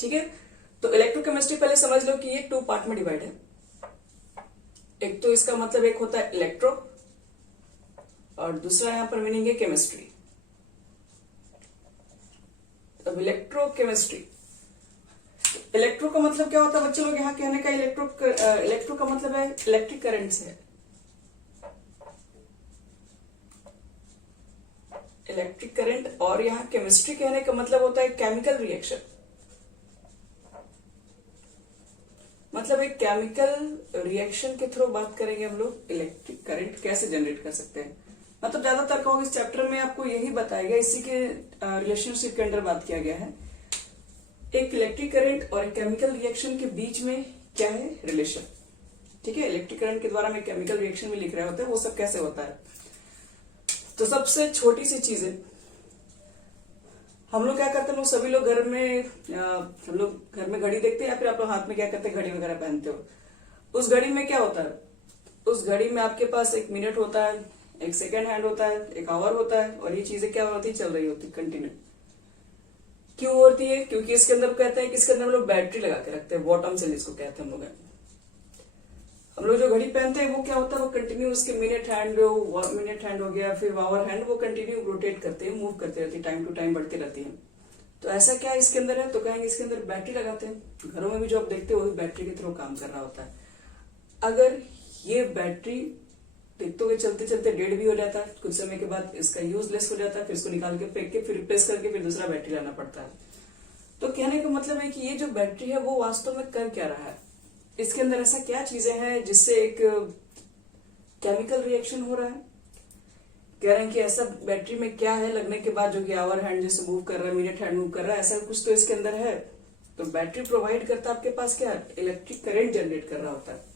ठीक है। तो इलेक्ट्रोकेमिस्ट्री पहले समझ लो कि ये 2 पार्ट में डिवाइड है। एक तो इसका मतलब एक होता है इलेक्ट्रो और दूसरा यहां पर मीनिंग है केमिस्ट्री। अब इलेक्ट्रोकेमिस्ट्री, इलेक्ट्रो का मतलब क्या होता है बच्चे लोग, यहाँ कहने का इलेक्ट्रो का मतलब है इलेक्ट्रिक करंट से। इलेक्ट्रिक करंट, और यहाँ केमिस्ट्री कहने का मतलब होता है केमिकल रिएक्शन। मतलब एक केमिकल रिएक्शन के थ्रू बात करेंगे हम लोग इलेक्ट्रिक करंट कैसे जनरेट कर सकते हैं। मतलब ज्यादातर कहोगे इस चैप्टर में आपको यही बताया गया, इसी के रिलेशनशिप के अंडर बात किया गया है। एक इलेक्ट्रिक करंट और एक केमिकल रिएक्शन के बीच में क्या है रिलेशन। ठीक है, इलेक्ट्रिक करंट के द्वारा में केमिकल रिएक्शन में लिख रहे होते हैं, वो सब कैसे होता है। तो सबसे छोटी सी चीजें हम लोग क्या करते हैं, लोग सभी लोग घर में हम लोग घर में घड़ी देखते हैं या फिर आप लोग हाथ में क्या करते हैं घड़ी वगैरह पहनते हो। उस घड़ी में क्या होता है, उस घड़ी में आपके पास 1 मिनट होता है, 1 सेकेंड हैंड होता है, 1 आवर होता है, और ये चीजें क्या होती चल रही होती कंटिन्यू। क्यों होती है, क्योंकि इसके अंदर कहते हैं कि इसके अंदर हम लोग बैटरी लगा के रखते हैं, बॉटम सेल जिसको कहते हैं हम लोग जो घड़ी पहनते हैं वो क्या होता है, वो कंटिन्यू उसके मिनट हैंड हो गया, फिर आवर हैंड, वो कंटिन्यू रोटेट करते हैं, मूव करते रहती है, टाइम टू टाइम बढ़ते रहती है। तो ऐसा क्या इसके अंदर है, तो कहेंगे इसके अंदर बैटरी लगाते हैं। घरों में भी जो आप देखते हो वो बैटरी के थ्रू काम कर रहा होता है। अगर ये बैटरी देखते चलते चलते डेड भी हो जाता है, कुछ समय के बाद इसका यूजलेस हो जाता है, फिर इसको निकाल के फेंक के फिर रिप्लेस करके फिर दूसरा बैटरी लाना पड़ता है। तो कहने का मतलब है कि ये जो बैटरी है वो वास्तव में कर क्या रहा है, इसके अंदर ऐसा क्या चीजें हैं जिससे एक केमिकल रिएक्शन हो रहा है। कह रहे हैं कि ऐसा बैटरी में क्या है लगने के बाद जो कि आवर हैंड जैसे मूव कर रहा है, मिनट हैंड मूव कर रहा है, ऐसा कुछ तो इसके अंदर है। तो बैटरी प्रोवाइड करता है आपके पास क्या, इलेक्ट्रिक करंट जनरेट कर रहा होता है।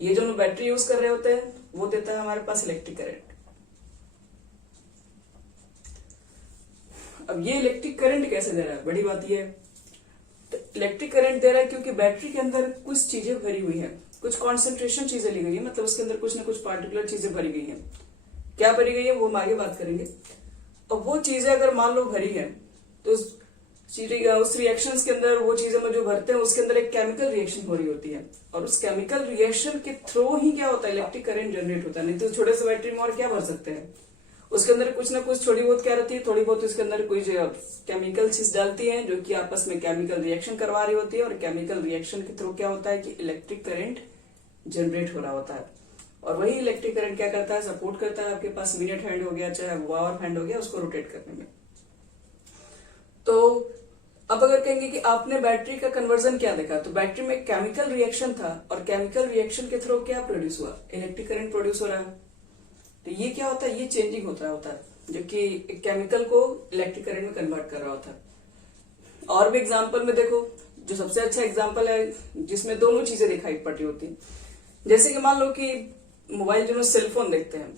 ये जो लोग बैटरी यूज कर रहे होते हैं वो देता है हमारे पास इलेक्ट्रिक करंट। अब ये इलेक्ट्रिक करंट कैसे दे रहा है, बड़ी बात ये है। तो इलेक्ट्रिक करंट दे रहा है क्योंकि बैटरी के अंदर कुछ चीजें भरी हुई है, कुछ कॉन्सेंट्रेशन चीजें ली गई है, मतलब उसके अंदर कुछ ना कुछ पार्टिकुलर चीजें भरी गई है। क्या भरी गई है वो हम आगे बात करेंगे। और वो चीजें अगर मान लो भरी है तो उस रिएक्शंस के अंदर वो चीजें में जो भरते हैं उसके अंदर एक केमिकल रिएक्शन हो रही होती है, और उस केमिकल रिएक्शन के थ्रू ही क्या होता है, इलेक्ट्रिक करंट जनरेट होता है। नहीं तो छोटे से बैटरी में और क्या भर सकते हैं, उसके अंदर कुछ ना कुछ थोड़ी बहुत क्या रहती है, थोड़ी बहुत उसके अंदर कोई केमिकल चीज डालती है जो कि आपस में केमिकल रिएक्शन करवा रही होती है, और केमिकल रिएक्शन के थ्रू क्या होता है कि इलेक्ट्रिक करंट जनरेट हो रहा होता है। और वही इलेक्ट्रिक करंट क्या करता है, सपोर्ट करता है आपके पास मिनट हैंड हो गया चाहे आवर हैंड हो गया, उसको रोटेट करने में। तो अब अगर कहेंगे कि आपने बैटरी का कन्वर्जन क्या देखा, तो बैटरी में केमिकल रिएक्शन था और केमिकल रिएक्शन के थ्रू क्या प्रोड्यूस हुआ, इलेक्ट्रिक करंट प्रोड्यूस हो रहा है। तो ये क्या होता है, ये चेंजिंग होता है जो कि एक केमिकल को इलेक्ट्रिक करंट में कन्वर्ट कर रहा होता है। और भी एग्जांपल में देखो, जो सबसे अच्छा एग्जांपल है जिसमें दोनों चीजें दिखाई पड़ती होती है, जैसे कि मान लो कि मोबाइल जो सेलफोन देखते हैं,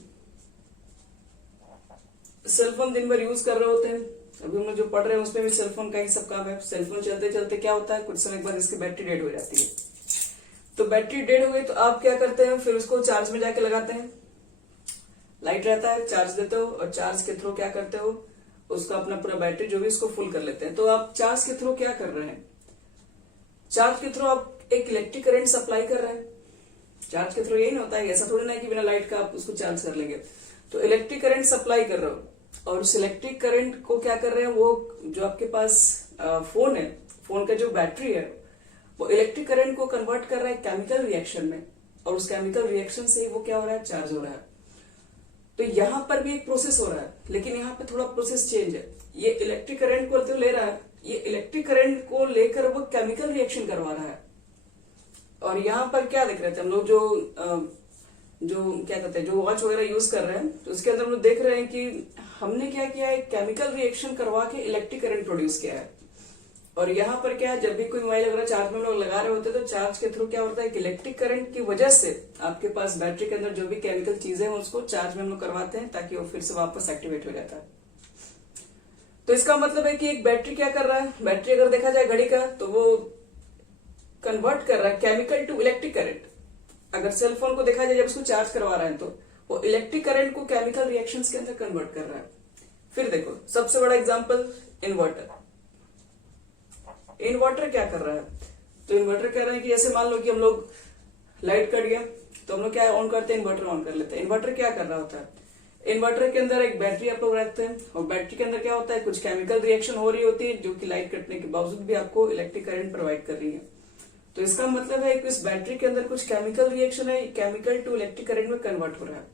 सेलफोन दिन भर यूज कर रहे होते हैं। अभी हम लोग जो पढ़ रहे हैं उसमें भी सेलफोन का ही सब काम है। सेलफोन चलते चलते क्या होता है, कुछ समय के बाद इसकी बैटरी डेड हो जाती है। तो बैटरी डेड हो गई तो आप क्या करते हैं, फिर उसको चार्ज में जाके लगाते हैं। लाइट रहता है, चार्ज देते हो, और चार्ज के थ्रू क्या करते हो, उसका अपना पूरा बैटरी जो भी उसको फुल कर लेते हैं। तो आप चार्ज के थ्रू क्या कर रहे हैं, चार्ज के थ्रू आप एक इलेक्ट्रिक करंट सप्लाई कर रहे हैं। चार्ज के थ्रू यही नहीं होता है, ऐसा थोड़ी ना है कि बिना लाइट का आप उसको चार्ज कर लेंगे। तो इलेक्ट्रिक करंट सप्लाई कर रहे हो, और उस इलेक्ट्रिक करंट को क्या कर रहे हैं, वो जो आपके पास फोन है, फोन का जो बैटरी है वो इलेक्ट्रिक करंट को कन्वर्ट कर रहा है केमिकल रिएक्शन में, और उस केमिकल रिएक्शन से ही वो क्या हो रहा है, चार्ज हो रहा है। तो यहां पर भी एक प्रोसेस हो रहा है, लेकिन यहाँ पे थोड़ा प्रोसेस चेंज है। ये इलेक्ट्रिक करंट को तो ले रहा है, ये इलेक्ट्रिक करंट को लेकर वो केमिकल रिएक्शन करवा रहा है। और यहाँ पर क्या देख रहे थे हम लोग, जो क्या कहते हैं, जो वॉच वगैरह यूज कर रहे हैं, तो उसके अंदर हम लोग देख रहे हैं कि हमने क्या किया है, केमिकल रिएक्शन करवा के इलेक्ट्रिक करंट प्रोड्यूस किया है। और यहाँ पर क्या है, जब भी कोई मोबाइल वगैरह चार्ज में हम लोग लगा रहे होते हैं तो चार्ज के थ्रू क्या होता है कि इलेक्ट्रिक करंट की वजह से आपके पास बैटरी के अंदर जो भी केमिकल चीजें हैं उसको चार्ज में हम लोग करवाते हैं, ताकि वो फिर से वापस एक्टिवेट हो जाता है। तो इसका मतलब है कि एक बैटरी क्या कर रहा है, बैटरी अगर देखा जाए घड़ी का, तो वो कन्वर्ट कर रहा है केमिकल टू इलेक्ट्रिक करंट। अगर सेल फोन को देखा जाए, जब उसको चार्ज करवा रहा है तो वो इलेक्ट्रिक करंट को केमिकल रिएक्शंस के अंदर कन्वर्ट कर रहा है। फिर देखो सबसे बड़ा एग्जांपल, इन्वर्टर। इन्वर्टर क्या कर रहा है? तो इन्वर्टर कह रहे हैं कि ऐसे मान लो कि हम लोग लाइट कट गया तो हम लोग क्या ऑन करते हैं, इन्वर्टर ऑन कर लेते हैं। इन्वर्टर क्या कर रहा होता है? इन्वर्टर के अंदर एक बैटरी आप लोग रखते हैं और बैटरी के अंदर क्या होता है, कुछ केमिकल रिएक्शन हो रही होती है जो कि लाइट कटने के बावजूद भी आपको इलेक्ट्रिक करंट प्रोवाइड कर रही है। तो इसका मतलब है कि इस बैटरी के अंदर कुछ केमिकल रिएक्शन है, केमिकल टू इलेक्ट्रिक करंट में कन्वर्ट हो रहा है।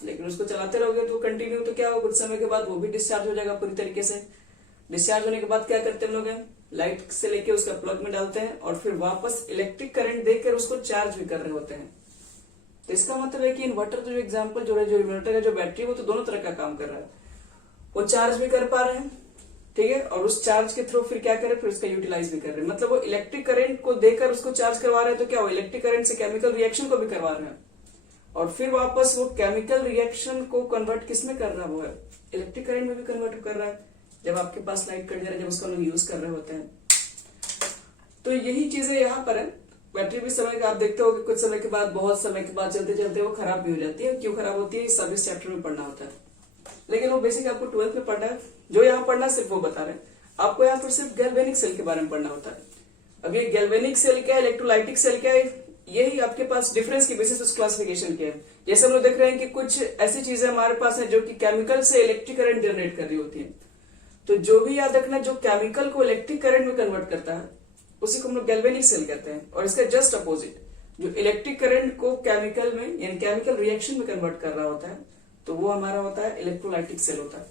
लेकिन उसको चलाते रहोगे तो कंटिन्यू, तो क्या होगा, कुछ समय के बाद वो भी डिस्चार्ज हो जाएगा पूरी तरीके से। डिस्चार्ज होने के बाद क्या करते हैं हम लोग, लाइट से लेके उसका प्लग में डालते हैं और फिर वापस इलेक्ट्रिक करंट देकर उसको चार्ज भी कर रहे होते हैं। तो इसका मतलब है कि इन्वर्टर तो जो एग्जांपल जो है, जो इन्वर्टर है, जो बैटरी, वो तो दोनों तरह का काम कर रहा है। वो चार्ज भी कर पा रहे हैं, ठीक है, और उस चार्ज के थ्रू फिर क्या करे, फिर उसका यूटिलाइज भी कर रहे हैं। मतलब वो इलेक्ट्रिक करंट को देकर उसको चार्ज करवा रहे हैं, तो क्या वो इलेक्ट्रिक करंट से केमिकल रिएक्शन को भी करवा रहे हैं और फिर वापस वो केमिकल रिएक्शन को कन्वर्ट किसमें कर रहा है, वो है इलेक्ट्रिक करंट में भी कन्वर्ट कर रहा है जब आपके पास लाइट कट जा रहा है, जब उसको लोग यूज कर रहे होते हैं। तो यही चीजें यहाँ पर है। बैटरी भी समय का आप देखते हो कि कुछ समय के बाद, बहुत समय के बाद चलते चलते वो खराब भी हो जाती है। क्यों खराब होती है, सर्विस चैप्टर में पढ़ना होता है, लेकिन वो बेसिक आपको 12th में पढ़ना है। जो यहाँ पढ़ना सिर्फ वो बता रहे हैं आपको, यहाँ पर सिर्फ गैल्वेनिक सेल के बारे में पढ़ना होता है। अब ये गैल्वेनिक सेल क्या है, इलेक्ट्रोलाइटिक सेल क्या है, यही आपके पास डिफरेंस की बेसिस उस क्लासिफिकेशन के है। जैसे हम लोग देख रहे हैं कि कुछ ऐसी चीजें हमारे पास है जो कि केमिकल से इलेक्ट्रिक करंट जनरेट कर रही होती है। तो जो भी याद रखना, जो केमिकल को इलेक्ट्रिक करंट में कन्वर्ट करता है उसी को हम लोग गैल्वेनिक सेल कहते हैं। और इसका जस्ट अपोजिट, जो इलेक्ट्रिक करंट को केमिकल में यानी केमिकल रिएक्शन में कन्वर्ट कर रहा होता है, तो वो हमारा होता है इलेक्ट्रोलाइटिक सेल होता है।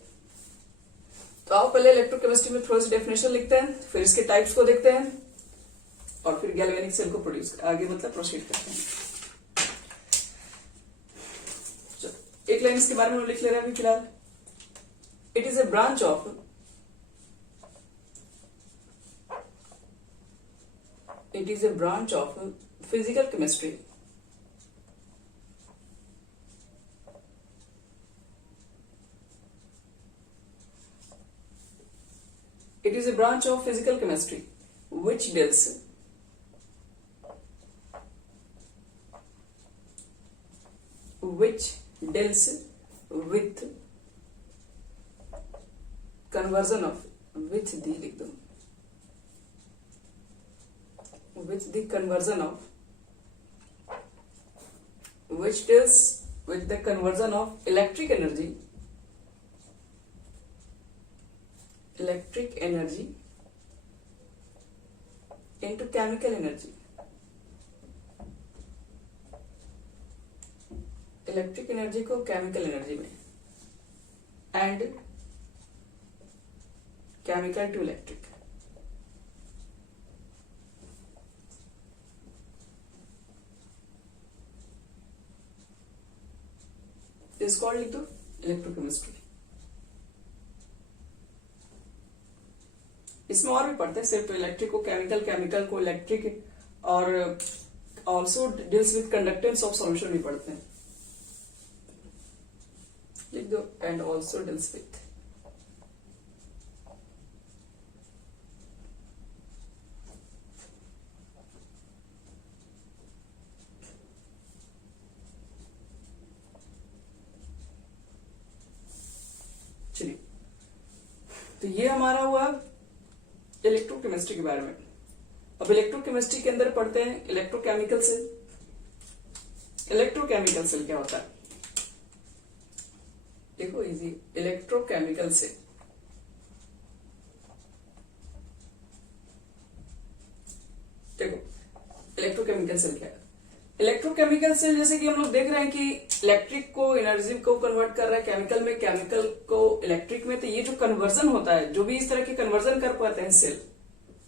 तो आओ पहले इलेक्ट्रोकेमिस्ट्री में थोड़ी सी डेफिनेशन लिखते हैं, फिर इसके टाइप्स को देखते हैं और फिर गैल्वेनिक सेल को प्रोड्यूस आगे मतलब प्रोसीड करते हैं। एक लाइन इसके बारे में लिख ले रहे हैं अभी फिलहाल। It is A branch of physical chemistry which deals with conversion of with the लिख दो with the conversion of which deals with the conversion of electric energy into chemical energy, electric energy को chemical energy में, and chemical to electric. Is called लिख दो electrochemistry. इसमें और भी पढ़ते हैं, सिर्फ इलेक्ट्रिक को केमिकल, केमिकल को इलेक्ट्रिक, और also deals with conductance of solution भी पढ़ते हैं, लिख दो एंड ऑल्सो डील्स विथ। चलिए, तो ये हमारा हुआ इलेक्ट्रोकेमिस्ट्री के बारे में। अब इलेक्ट्रोकेमिस्ट्री के अंदर पढ़ते हैं इलेक्ट्रोकेमिकल सेल। इलेक्ट्रोकेमिकल सेल क्या होता है, देखो इजी, इलेक्ट्रोकेमिकल सेल देखो इलेक्ट्रोकेमिकल सेल क्या है। इलेक्ट्रोकेमिकल सेल जैसे कि हम लोग देख रहे हैं कि इलेक्ट्रिक को एनर्जी को कन्वर्ट कर रहा है केमिकल में, केमिकल को इलेक्ट्रिक में। तो ये जो कन्वर्जन होता है, जो भी इस तरह के कन्वर्जन कर पाते हैं सेल,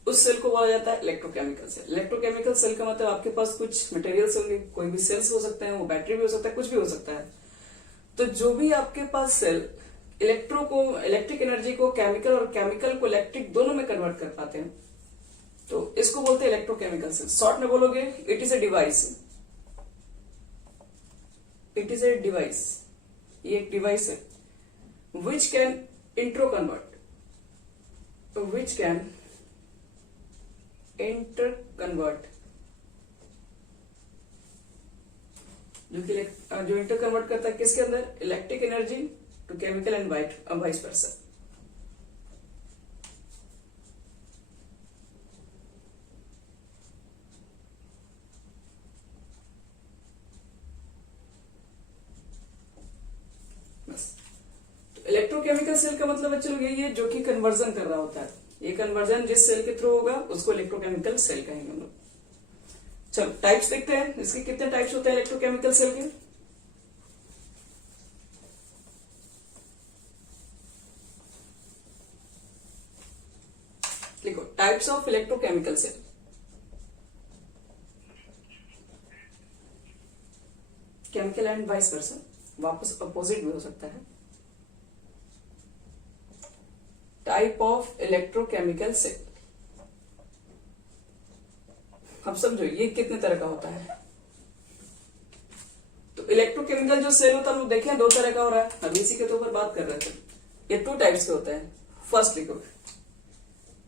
उस सेल को बोला जाता है इलेक्ट्रोकेमिकल सेल। इलेक्ट्रोकेमिकल सेल का मतलब आपके पास कुछ मटेरियल्स होंगे, कोई भी सेल्स हो सकते हैं, वो बैटरी भी हो सकता है, कुछ भी हो सकता है। तो जो भी आपके पास सेल इलेक्ट्रिक एनर्जी को केमिकल और केमिकल को इलेक्ट्रिक दोनों में कन्वर्ट कर पाते हैं, तो इसको बोलते हैं इलेक्ट्रोकेमिकल सेल। शॉर्ट में बोलोगे it is a device. It is a device, ये एक डिवाइस है विच कैन इंटर कन्वर्ट जो इंटर कन्वर्ट करता है किसके अंदर, electric energy to chemical and vice versa. Electrochemical cell का मतलब बच्चे लोग यही है जो कि कन्वर्जन कर रहा होता है। ये कन्वर्जन जिस सेल के थ्रू होगा उसको इलेक्ट्रोकेमिकल सेल कहेंगे हम लोग। चलो टाइप्स देखते हैं, इसके कितने टाइप्स होते हैं इलेक्ट्रोकेमिकल सेल के। लिखो types of electrochemical cell. Chemical and vice versa, वापस अपोजिट भी हो सकता है। टाइप ऑफ इलेक्ट्रोकेमिकल सेल, अब समझो ये कितने तरह का होता है। तो इलेक्ट्रोकेमिकल जो सेल होता है हम लोग देखें 2 तरह का हो रहा है, अभी इसी के ऊपर बात कर रहे थे। ये 2 टाइप्स के होते हैं। फर्स्ट लिखो,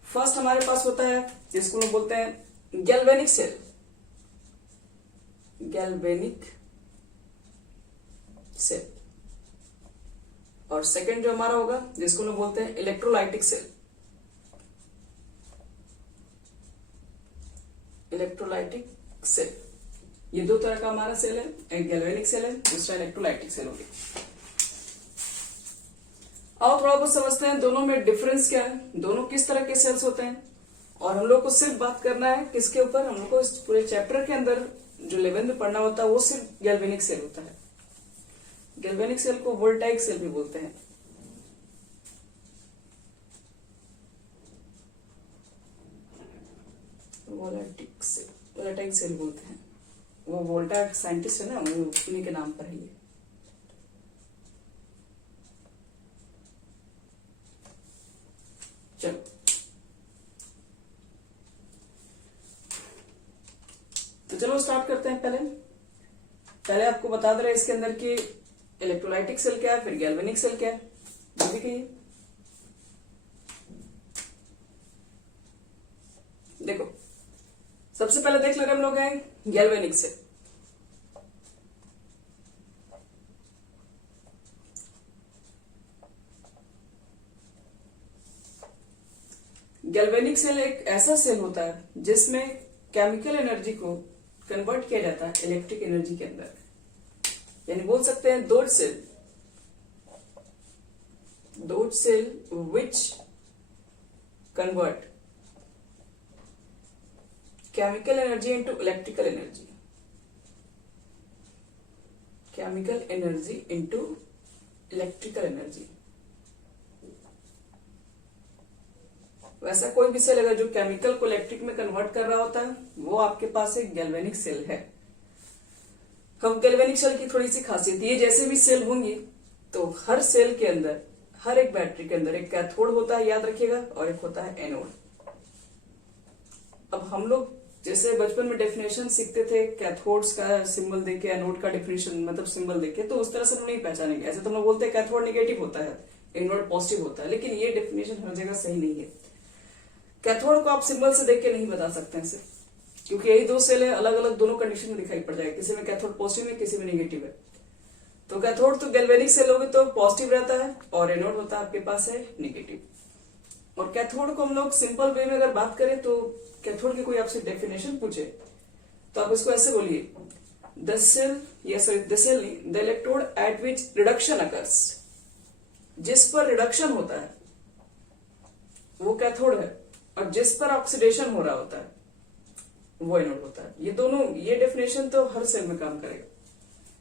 फर्स्ट हमारे पास होता है जिसको हम बोलते हैं गैल्वेनिक सेल। Galvanic cell. और सेकंड जो हमारा होगा जिसको हम बोलते हैं इलेक्ट्रोलाइटिक सेल। इलेक्ट्रोलाइटिक सेल, ये 2 तरह का हमारा सेल है, एक गैल्वेनिक सेल है, दूसरा इलेक्ट्रोलाइटिक सेल होगी। आओ थोड़ा बहुत समझते हैं दोनों में डिफरेंस क्या है, दोनों किस तरह के सेल्स होते हैं। और हम लोग को सिर्फ बात करना है किसके ऊपर, हम लोग को इस पूरे चैप्टर के अंदर जो 11th में पढ़ना होता है वो सिर्फ गैल्वेनिक सेल होता है। गैल्वेनिक सेल को वोल्टाइक सेल भी बोलते हैं। वोल्टाइक सेल बोलते हैं, वो वोल्टा साइंटिस्ट है ना, वो उन्हीं के नाम पर है ये। चलो तो चलो स्टार्ट करते हैं। पहले आपको बता दे रहे इसके अंदर की इलेक्ट्रोलाइटिक सेल क्या है, फिर गैल्वेनिक सेल क्या है, जो भी कहिए। देखो सबसे पहले देख ले रहे हम लोग हैं गैल्वेनिक सेल। गैल्वेनिक सेल एक ऐसा सेल होता है जिसमें केमिकल एनर्जी को कन्वर्ट किया जाता है इलेक्ट्रिक एनर्जी के अंदर, यानी बोल सकते हैं डोट cell which convert chemical energy into electrical energy, chemical energy into electrical energy. वैसा कोई भी सेल अगर जो केमिकल को इलेक्ट्रिक में कन्वर्ट कर रहा होता है वो आपके पास एक गैल्वेनिक सेल है। हम गैल्वेनिक सेल की थोड़ी सी खासियत, ये जैसे भी सेल होंगी तो हर सेल के अंदर, हर एक बैटरी के अंदर एक कैथोड होता है, याद रखिएगा, और एक होता है एनोड। अब हम लोग जैसे बचपन में डेफिनेशन सीखते थे कैथोड्स का सिंबल देके, एनोड का डेफिनेशन मतलब सिंबल देके, तो उस तरह से हम नहीं पहचानेंगे। ऐसे तो हम लोग बोलते हैं कैथोड नेगेटिव होता है, एनोड पॉजिटिव होता है, लेकिन ये डेफिनेशन हर जगह सही नहीं है। कैथोड को आप सिंबल से देख के नहीं बता सकते हैं सिर्फ, क्योंकि यही 2 सेल है, अलग अलग दोनों कंडीशन में दिखाई पड़ जाएगा, किसी में कैथोड पॉजिटिव है, किसी में नेगेटिव है। तो कैथोड तो गैल्वेनिक सेल होगी तो पॉजिटिव रहता है, और एनोड होता है आपके पास है नेगेटिव। और कैथोड को हम लोग सिंपल वे में अगर बात करें तो कैथोड की कोई आपसे डेफिनेशन पूछे तो आप इसको ऐसे बोलिए, the electrode eight which reduction occurs, जिस पर रिडक्शन होता है वो कैथोड है, और जिस पर ऑक्सीडेशन हो रहा होता है वो एनोड होता है। ये दोनों, ये डेफिनेशन तो हर सेल में काम करेगा,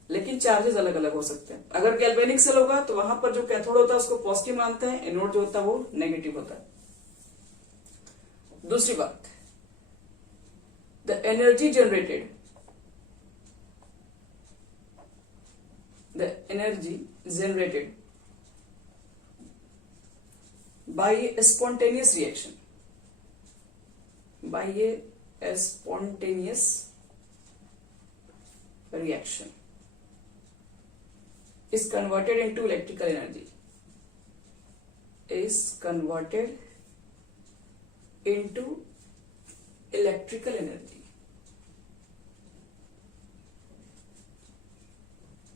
लेकिन चार्जेस अलग अलग हो सकते हैं। अगर गैल्वेनिक सेल होगा तो वहां पर जो कैथोड होता है उसको पॉजिटिव मानते हैं, एनोड जो होता है वो नेगेटिव होता है। दूसरी बात, the energy generated by a spontaneous reaction is converted into electrical energy,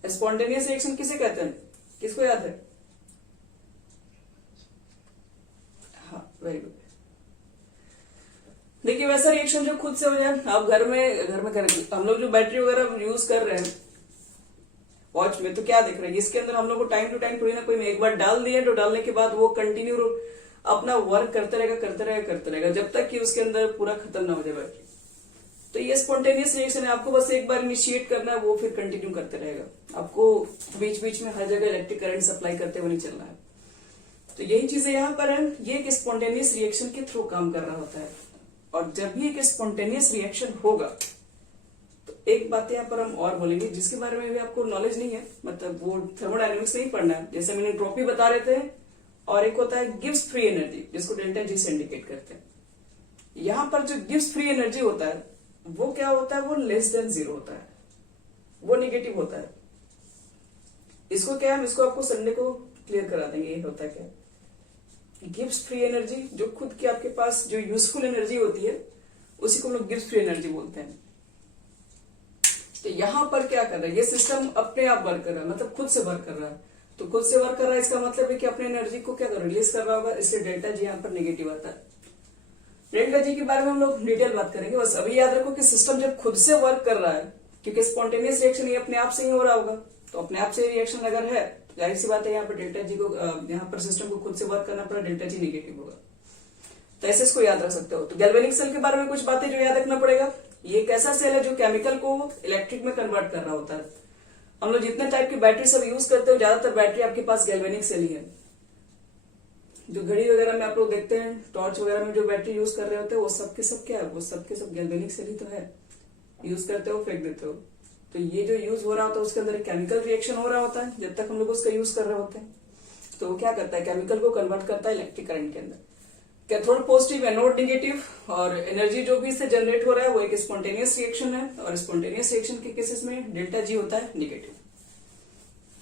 spontaneous reaction किसे कहते हैं, किसको याद है? हाँ, वेरी गुड। देखिए वैसा रिएक्शन जो खुद से हो जाए, आप घर में करेंगे, हम लोग जो बैटरी वगैरह यूज कर रहे हैं वॉच में, तो क्या देख रहे हैं इसके अंदर हम लोग को टाइम टू टाइम थोड़ी ना कोई एक बार डाल दिए तो डालने के बाद वो कंटिन्यू अपना वर्क करते रहेगा जब तक कि उसके अंदर पूरा खत्म ना हो जाए बैटरी। तो ये स्पॉन्टेनियस रिएक्शन है, आपको बस एक बार इनिशिएट करना है, वो फिर कंटिन्यू करते रहेगा। आपको बीच बीच में हर जगह इलेक्ट्रिक करंट सप्लाई करते हुए नहीं चलना है। तो यही चीजें यहाँ पर है, ये एक स्पॉन्टेनियस रिएक्शन के थ्रू काम कर रहा होता है। और जब भी एक स्पॉन्टेनियस रिएक्शन होगा तो एक बात यहाँ पर हम और बोलेंगे जिसके बारे में भी आपको नॉलेज नहीं है, मतलब वो थर्मोडायनेमिक्स नहीं पढ़ना है, जैसे मैंने एंट्रोपी बता रहे थे, और एक होता है गिब्स फ्री एनर्जी जिसको डेल्टा जी से इंडिकेट करते हैं। यहाँ पर जो गिब्स फ्री एनर्जी होता है वो क्या होता है, वो लेस देन जीरो होता है, वो निगेटिव होता है। इसको क्या है, हम इसको आपको संडे को क्लियर करा देंगे। ये होता है क्या, गिब्स फ्री एनर्जी जो खुद की आपके पास जो यूजफुल एनर्जी होती है उसी को हम लोग गिब्स फ्री एनर्जी बोलते हैं। तो यहां पर क्या कर रहा है, ये सिस्टम अपने आप वर्क कर रहा है, मतलब खुद से वर्क कर रहा है। तो खुद से वर्क कर रहा है इसका मतलब है कि अपने एनर्जी को क्या रिलीज कर रहा होगा, इसलिए डेल्टा जी यहाँ पर नेगेटिव आता है। डेल्टा जी के बारे में हम लोग डिटेल बात करेंगे, बस अभी याद रखो कि सिस्टम जब खुद से वर्क कर रहा है, क्योंकि स्पॉन्टेनियस रिएक्शन ये अपने आप से ही हो रहा होगा, तो अपने आप से रिएक्शन अगर है जाहिर सी बात है यहाँ पर डेल्टा जी को यहाँ पर सिस्टम को खुद से वर्क करना पड़ा, डेल्टा जी नेगेटिव होगा। तो ऐसे इसको याद रख सकते हो। तो गैल्वेनिक सेल के बारे में कुछ बातें जो याद रखना पड़ेगा, ये एक ऐसा सेल है जो केमिकल को इलेक्ट्रिक में कन्वर्ट कर रहा होता है। हम लोग जितने टाइप की बैटरी सब यूज करते हो, ज्यादातर बैटरी आपके पास गैल्वेनिक सेल ही है। जो घड़ी वगैरह में आप लोग देखते हैं, टॉर्च वगैरह में जो बैटरी यूज कर रहे होते हैं, वो सबके सब क्या है, वो सबके सब गैल्वेनिक सेल ही तो है। यूज करते हो, फेंक देते हो। तो ये जो यूज हो रहा होता है उसके अंदर एक केमिकल रिएक्शन हो रहा होता है जब तक हम लोग उसका यूज कर रहे होते हैं। तो वो क्या करता है, केमिकल को कन्वर्ट करता है इलेक्ट्रिक करंट के अंदर। कैथोड पॉजिटिव, एनोड नेगेटिव, और एनर्जी जो भी इससे जनरेट हो रहा है वो एक स्पॉन्टेनियस रिएक्शन है, और स्पॉन्टेनियस रिएक्शन के केसेस में डेल्टा जी होता है नेगेटिव।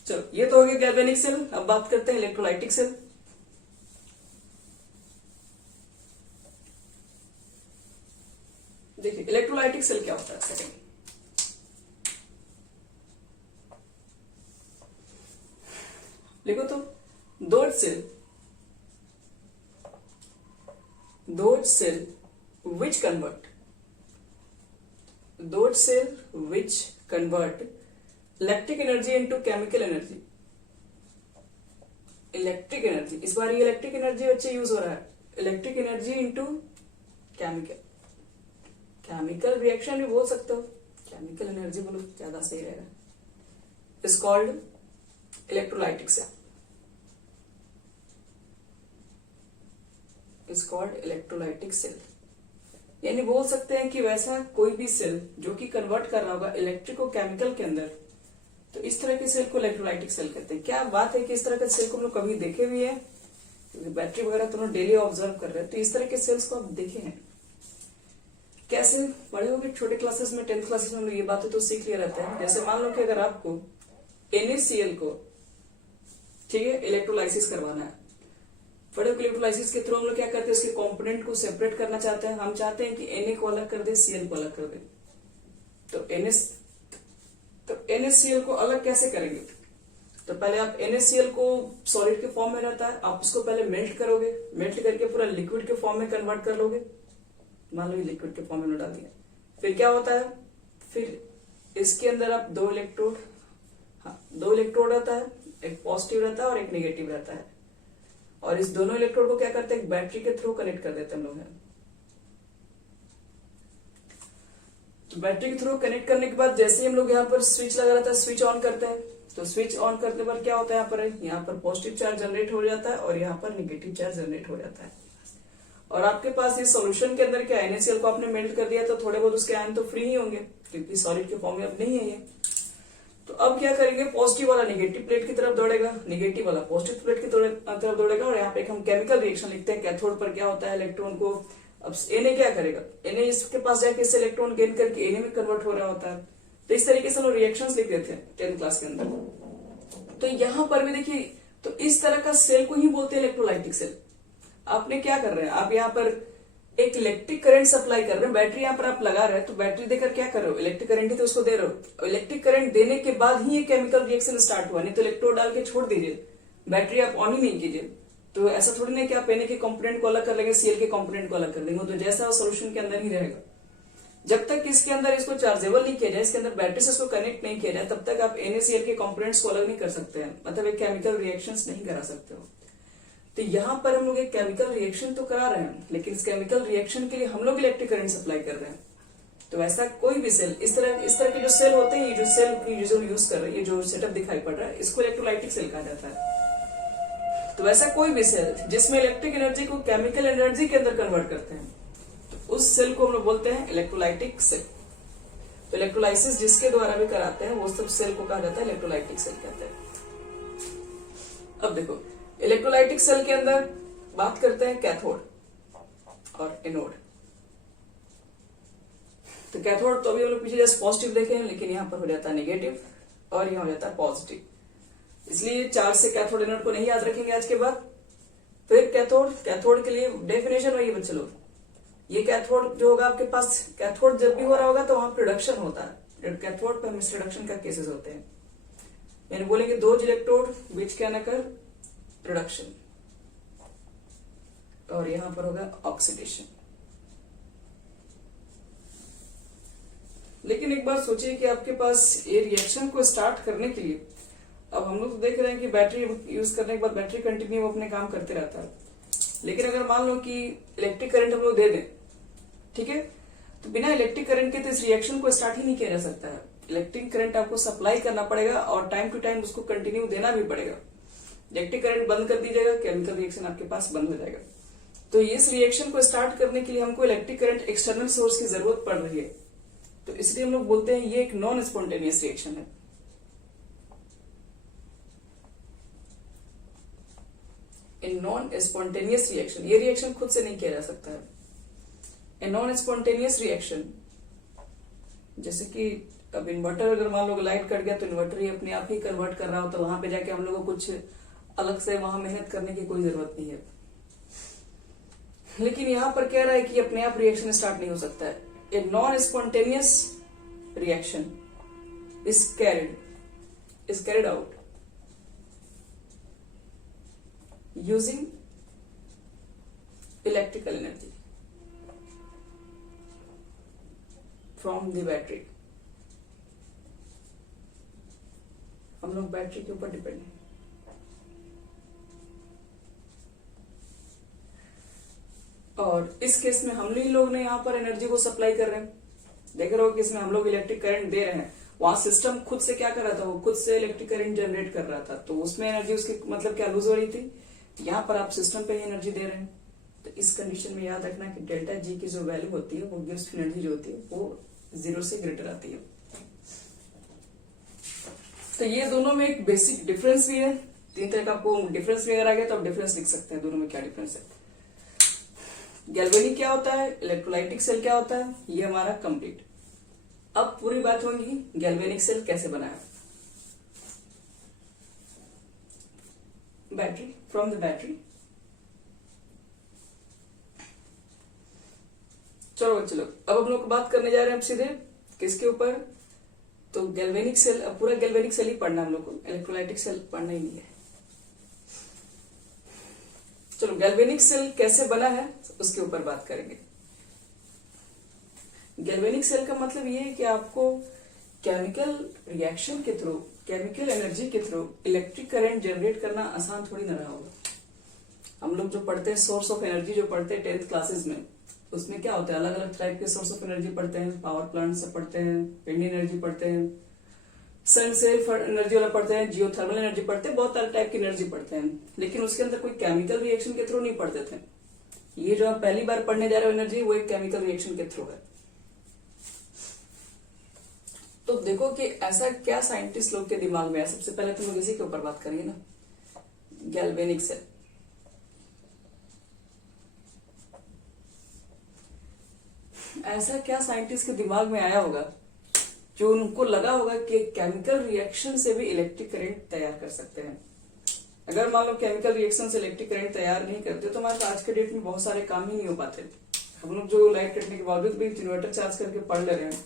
चलो ये तो हो गया गैल्वेनिक सेल। अब बात करते हैं इलेक्ट्रोलाइटिक सेल। देखिए इलेक्ट्रोलाइटिक सेल क्या होता है, सेकंड लिखो तो, those cell which convert electric energy into chemical energy। Electric energy, इस बार ये इलेक्ट्रिक एनर्जी बच्चे यूज हो रहा है, electric energy into chemical reaction भी बोल सकते हो, केमिकल एनर्जी बोलो ज्यादा सही रहेगा। Is called electrolytic cell, is called electrolytic cell. यानी बोल सकते हैं कि वैसा कोई भी सेल जो कि कन्वर्ट कर रहा होगा इलेक्ट्रिक को केमिकल के अंदर, तो इस तरह के सेल को इलेक्ट्रोलाइटिक सेल कहते हैं। क्या बात है कि इस तरह के सेल को हम लोग कभी देखे भी है, क्योंकि बैटरी वगैरह तो डेली ऑब्जर्व कर रहे हैं, तो इस तरह के सेल्स को आप देखे हैं। कैसे पढ़े होंगे छोटे क्लासेस में, 10th क्लासेस में हम लोग ये बातें तो सीख लिया रहता है। जैसे मान लो कि अगर आपको NaCl को, ठीक है, इलेक्ट्रोलाइसिस करवाना है, बड़े इलेक्ट्रोलाइसिस के थ्रू हम लोग क्या करते हैं, उसके कंपोनेंट को सेपरेट करना चाहते हैं। हम चाहते हैं कि Na को अलग कर दे, Cl को अलग कर दे। तो NaCl को अलग कैसे करेंगे, तो पहले आप NaCl को सॉलिड के फॉर्म में रहता है, आप उसको पहले मेल्ट करोगे, मेल्ट करके पूरा लिक्विड के फॉर्म में कन्वर्ट कर लोगे। मान लो ये लिक्विड के फॉर्म में डाल दिया, फिर क्या होता है, फिर इसके अंदर आप दो इलेक्ट्रोड रहता है, एक पॉजिटिव रहता है और एक नेगेटिव रहता है, और इस दोनों इलेक्ट्रोड को क्या करते हैं, बैटरी के थ्रू कनेक्ट कर देते हैं हम लोग। तो बैटरी के थ्रू कनेक्ट करने के बाद जैसे ही हम लोग यहाँ पर स्विच लगा रहता है, स्विच ऑन करते हैं, तो स्विच ऑन करने पर क्या होता है, यहाँ पर पॉजिटिव चार्ज जनरेट हो जाता है और यहाँ पर नेगेटिव चार्ज जनरेट हो जाता है। और आपके पास इस सॉल्यूशन के अंदर क्या, NaCl को आपने मेल्ट कर दिया, तो थोड़े बहुत उसके आयन तो फ्री ही होंगे क्योंकि सॉलिड के फॉर्म में अब नहीं है ये। तो अब क्या करेंगे, पॉजिटिव वाला नेगेटिव प्लेट की तरफ दौड़ेगा, नेगेटिव वाला पॉजिटिव प्लेट की तरफ दौड़ेगा, और यहाँ पे एक हम केमिकल रिएक्शन लिखते हैं। कैथोड पर क्या होता है, इलेक्ट्रॉन को, अब Na क्या करेगा, Na इसके पास जाके इससे इलेक्ट्रॉन गेन करके Na में कन्वर्ट हो रहा होता है। तो इस तरीके से हम रिएक्शंस लिख देते हैं 10th क्लास के अंदर। तो यहाँ पर भी देखिए, तो इस तरह का सेल को ही बोलते हैं इलेक्ट्रोलाइटिक सेल। आपने क्या कर रहे हैं, आप यहाँ पर एक इलेक्ट्रिक करंट सप्लाई कर रहे हैं, बैटरी यहाँ पर आप लगा रहे हैं, तो बैटरी देकर क्या कर रहे हो, इलेक्ट्रिक करंट ही तो उसको दे रहे हो। इलेक्ट्रिक करंट देने के बाद ही ये केमिकल रिएक्शन स्टार्ट हुआ, नहीं तो इलेक्ट्रोड डाल के छोड़ दीजिए, बैटरी आप ऑन ही नहीं कीजिए। तो ऐसा थोड़ी नहीं कि आप Na के कंपोनेंट को अलग कर लेंगे, Cl के कंपोनेंट को अलग कर देंगे, तो जैसा सोल्यूशन के अंदर ही रहेगा। जब तक इसके अंदर इसको चार्जेबल नहीं किया जाए, इसके अंदर बैटरी से इसको कनेक्ट नहीं किया जाए, तब तक आप NaCl के कंपोनेंट्स को अलग नहीं कर सकते हैं, मतलब एक केमिकल रिएक्शंस नहीं करा सकते हो। तो यहाँ पर हम लोग एक केमिकल रिएक्शन तो करा रहे हैं, लेकिन इस केमिकल रिएक्शन के लिए हम लोग इलेक्ट्रिक करंट सप्लाई कर रहे हैं। तो ऐसा कोई भी सेल, इस तरह के जो सेल होते हैं, ये जो सेल की जो यूज कर रहे हैं, ये जो सेटअप दिखाई पड़ रहा है, इसको इलेक्ट्रोलाइटिक सेल कहा जाता है। तो वैसा कोई भी सेल जिसमें इलेक्ट्रिक एनर्जी को केमिकल एनर्जी के अंदर कन्वर्ट करते हैं, तो उस सेल को हम लोग बोलते हैं इलेक्ट्रोलाइटिक सेल। तो इलेक्ट्रोलाइसिस जिसके द्वारा भी कराते हैं वो सब सेल को कहा जाता है इलेक्ट्रोलाइटिक सेल कहते हैं। अब देखो, इलेक्ट्रोलाइटिक सेल के अंदर बात करते हैं कैथोड और एनोड। तो कैथोड तो अभी हम लोग पीछे जस्ट पॉजिटिव देखे हैं, लेकिन यहाँ पर हो जाता है नेगेटिव और यहाँ हो जाता है पॉजिटिव। इसलिए चार्ज से कैथोड एनोड को नहीं याद रखेंगे आज के बाद। फिर कैथोड के लिए डेफिनेशन वही है चलो, ये कैथोड जो होगा आपके पास, कैथोड जब भी हो रहा होगा तो वहां प्रोडक्शन होता है, कैथोड पर मिस रिडक्शन का केसेस होते हैं, यानी बोलेंगे दो इलेक्ट्रोड बीच क्या ना कर प्रोडक्शन, और यहां पर होगा ऑक्सीडेशन। लेकिन एक बार सोचिए कि आपके पास ये रिएक्शन को स्टार्ट करने के लिए, अब हम लोग तो देख रहे हैं कि बैटरी यूज करने के बाद बैटरी कंटिन्यू अपने काम करते रहता है, लेकिन अगर मान लो कि इलेक्ट्रिक करंट हम लोग दे दें, ठीक है, तो बिना इलेक्ट्रिक करंट के तो इस रिएक्शन को स्टार्ट ही नहीं किया जा सकता है। इलेक्ट्रिक करंट आपको सप्लाई करना पड़ेगा और टाइम टू टाइम उसको कंटिन्यू देना भी पड़ेगा। इलेक्ट्रिक करंट बंद कर दीजिएगा, केमिकल रिएक्शन आपके पास बंद हो जाएगा। तो इस रिएक्शन को स्टार्ट करने के लिए हमको इलेक्ट्रिक करंट एक्सटर्नल सोर्स की जरूरत पड़ रही है, तो इसलिए हम लोग बोलते हैं ये एक नॉन स्पॉन्टेनियस रिएक्शन है। इन नॉन स्पॉन्टेनियस रिएक्शन, ये रिएक्शन खुद से नहीं किया जा सकता है। ए नॉन स्पॉन्टेनियस रिएक्शन, जैसे कि अब इन्वर्टर अगर मान लो लाइट कट गया तो इन्वर्टर ही अपने आप ही कन्वर्ट कर रहा हो, तो वहां पे जाके हम लोगों को कुछ अलग से वहां मेहनत करने की कोई जरूरत नहीं है। लेकिन यहां पर कह रहा है कि अपने आप रिएक्शन स्टार्ट नहीं हो सकता है। A non spontaneous reaction is carried out using electrical energy from the battery। हम लोग बैटरी के ऊपर डिपेंड है। और इस केस में हम लोग ने यहाँ पर एनर्जी को सप्लाई कर रहे हैं। देख रहे हो कि इसमें हम लोग इलेक्ट्रिक करंट दे रहे हैं, वहां सिस्टम खुद से क्या कर रहा था, वो खुद से इलेक्ट्रिक करंट जनरेट कर रहा था, तो उसमें एनर्जी उसकी मतलब क्या लूज हो रही थी। यहाँ पर आप सिस्टम पे ही एनर्जी दे रहे हैं, तो इस कंडीशन में याद रखना कि डेल्टा जी की जो वैल्यू होती है, वो गिव्स एनर्जी जो होती है वो 0 से ग्रेटर आती है। तो ये दोनों में एक बेसिक डिफरेंस भी है। 3 तरह का आपको डिफरेंस भी अगर आ गया तो आप डिफरेंस लिख सकते हैं दोनों में क्या डिफरेंस है। गैल्वेनिक क्या होता है, इलेक्ट्रोलाइटिक सेल क्या होता है, ये हमारा कंप्लीट। अब पूरी बात होगी गैल्वेनिक सेल कैसे बनाया। Battery, from the battery. चलो अब हम लोग बात करने जा रहे हैं सीधे किसके ऊपर, तो गैल्वेनिक सेल। अब पूरा गैल्वेनिक सेल ही पढ़ना हम लोग को, इलेक्ट्रोलाइटिक सेल पढ़ना ही नहीं है। चलो गैल्वेनिक सेल कैसे बना है उसके ऊपर बात करेंगे। गैल्वेनिक सेल का मतलब ये है कि आपको केमिकल रिएक्शन के थ्रू, केमिकल एनर्जी के थ्रू इलेक्ट्रिक करंट जनरेट करना आसान थोड़ी ना रहा होगा। हम लोग जो पढ़ते हैं सोर्स ऑफ एनर्जी, जो पढ़ते हैं 10th क्लासेस में, उसमें क्या होता है, अलग अलग टाइप के सोर्स ऑफ एनर्जी पढ़ते हैं। पावर प्लांट से पढ़ते हैं, विंड एनर्जी पढ़ते हैं, सन से एनर्जी वाला पढ़ते हैं, जियोथर्मल एनर्जी पढ़ते हैं, बहुत सारे टाइप की एनर्जी पढ़ते हैं। लेकिन उसके अंदर कोई केमिकल रिएक्शन के थ्रू नहीं पढ़ते थे। ये जो आप पहली बार पढ़ने जा रहे हो एनर्जी, वो एक केमिकल रिएक्शन के थ्रू है। तो देखो कि ऐसा क्या साइंटिस्ट लोग के दिमाग में है। सबसे पहले तो लोग इसी के ऊपर बात करेंगे ना, गैल्वेनिक सेल। ऐसा क्या साइंटिस्ट के दिमाग में आया होगा जो उनको लगा होगा कि केमिकल रिएक्शन से भी इलेक्ट्रिक करंट तैयार कर सकते हैं। अगर मान लो केमिकल रिएक्शन से इलेक्ट्रिक करंट तैयार नहीं करते तो हमारे आज के डेट में बहुत सारे काम ही नहीं हो पाते। हम लोग जो लाइट कटने के बावजूद भी इन्वर्टर चार्ज करके पढ़ ले रहे हैं,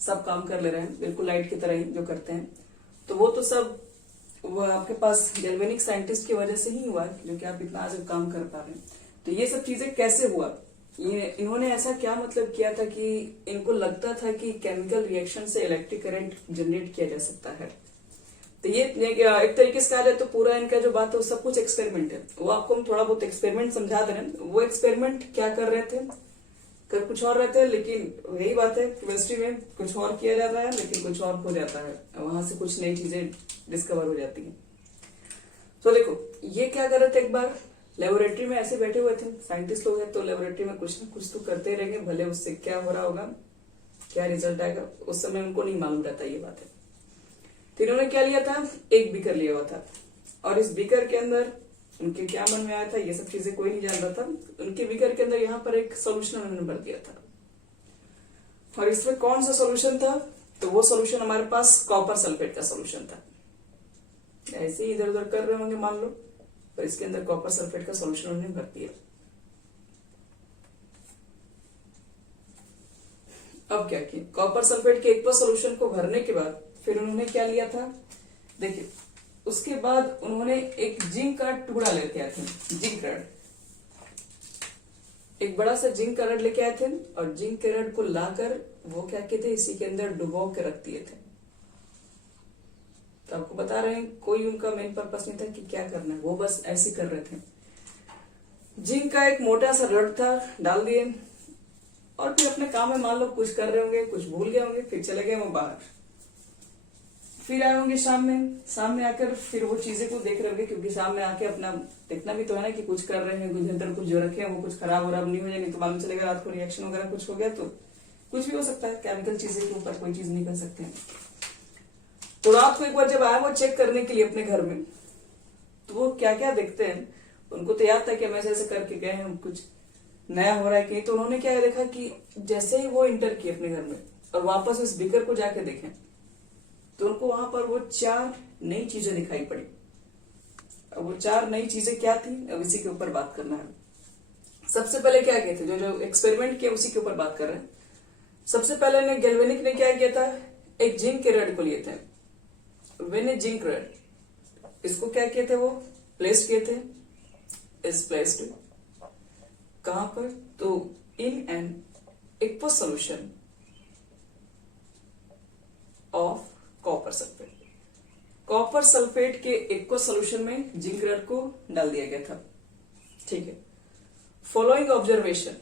सब काम कर ले रहे हैं, बिल्कुल लाइट की तरह ही जो करते हैं, तो वो तो सब वो आपके पास गैल्वेनिक साइंटिस्ट की वजह से ही हुआ है, जो कि आप इतना आज काम कर पा रहे हैं। तो ये सब चीजें कैसे हुआ, ये इन्होंने ऐसा क्या मतलब किया था कि इनको लगता था कि केमिकल रिएक्शन से इलेक्ट्रिक करंट जनरेट किया जा सकता है। तो ये एक तरीके से कहा जाए तो पूरा इनका जो बात है वो सब कुछ एक्सपेरिमेंट है। वो आपको हम थोड़ा बहुत एक्सपेरिमेंट समझा दे रहे हैं। वो एक्सपेरिमेंट क्या कर रहे थे, कर कुछ और रहते हैं, लेकिन यही बात है केमिस्ट्री में कुछ और किया जाता है लेकिन कुछ और हो जाता है, वहां से कुछ नई चीजें डिस्कवर हो जाती है। तो देखो ये क्या कर रहे थे, एक बार लेबोरेटरी में ऐसे बैठे हुए थे, साइंटिस्ट लोग हैं तो लेबोरेटरी में कुछ ना कुछ तो करते ही रहेंगे, भले उससे क्या हो रहा होगा, क्या रिजल्ट आएगा उस समय उनको नहीं मालूम रहता ये बात है। तो इन्होंने क्या लिया था, एक बीकर लिया हुआ था और इस बीकर के अंदर उनके क्या मन में आया था ये सब चीजें कोई नहीं जान रहा था। उनके बीकर के अंदर यहाँ पर एक सोल्यूशन उन्होंने भर दिया था और इसमें कौन सा सोल्यूशन था, तो वो सोल्यूशन हमारे पास कॉपर सल्फेट का सोल्यूशन था। ऐसे ही इधर उधर कर रहे होंगे मान लो, तो इसके अंदर कॉपर सल्फेट का सोल्यूशन उन्होंने भर दिया। अब क्या किया, कॉपर सल्फेट के एक्वा सोल्यूशन को भरने के बाद फिर उन्होंने क्या लिया था, देखिए उसके बाद उन्होंने एक जिंक का टुकड़ा लेके आए थे, जिंक रड, एक बड़ा सा जिंक का रड लेके आए थे और जिंक के रड को लाकर वो क्या किए थे, इसी के अंदर डुबो के रख दिए थे। तो आपको बता रहे हैं कोई उनका मेन पर्पस नहीं था कि क्या करना है, वो बस ऐसे कर रहे थे। जिंक का एक मोटा सा रड था, डाल दिए और फिर अपने काम में मान लो कुछ कर रहे होंगे, कुछ भूल गए होंगे, फिर चले गए वो बाहर, फिर आए होंगे शाम में आकर फिर वो चीजें को देख रहे होंगे, क्योंकि सामने आके अपना देखना भी तो है ना कि कुछ कर रहे हैं, कुछ अंदर कुछ जो रखे हैं वो कुछ खराब नहीं हो जाए, नहीं तो मालूम चलेगा रात को रिएक्शन वगैरह कुछ हो गया तो कुछ भी हो सकता है, केमिकल चीजें के ऊपर कोई चीज नहीं कर सकते हैं। तो रात को एक बार जब आए वो चेक करने के लिए अपने घर में, तो वो क्या क्या देखते हैं, उनको तो याद था कि हम ऐसे ऐसे करके गए हैं, कुछ नया हो रहा है कि, तो उन्होंने क्या देखा कि जैसे ही वो इंटर किए अपने घर में और वापस उस बीकर को जाके देखें तो उनको वहां पर वो 4 नई चीजें दिखाई पड़ी। अब वो 4 नई चीजें क्या थी, अब इसी के ऊपर बात करना है। सबसे पहले क्या किए थे, जो एक्सपेरिमेंट किया उसी के ऊपर बात कर रहे हैं। सबसे पहले गैल्वेनिक ने क्या किया था, एक जिंक के रड को लिए थे, वेने जिंक रड, इसको क्या किए थे, वो प्लेस किए थे, इज प्लेस्ड कहां पर, तो in an aqua solution of copper sulphate. Copper sulphate के एक्वा सोल्यूशन में जिंक रड को डाल दिया गया था, ठीक है। फॉलोइंग ऑब्जर्वेशन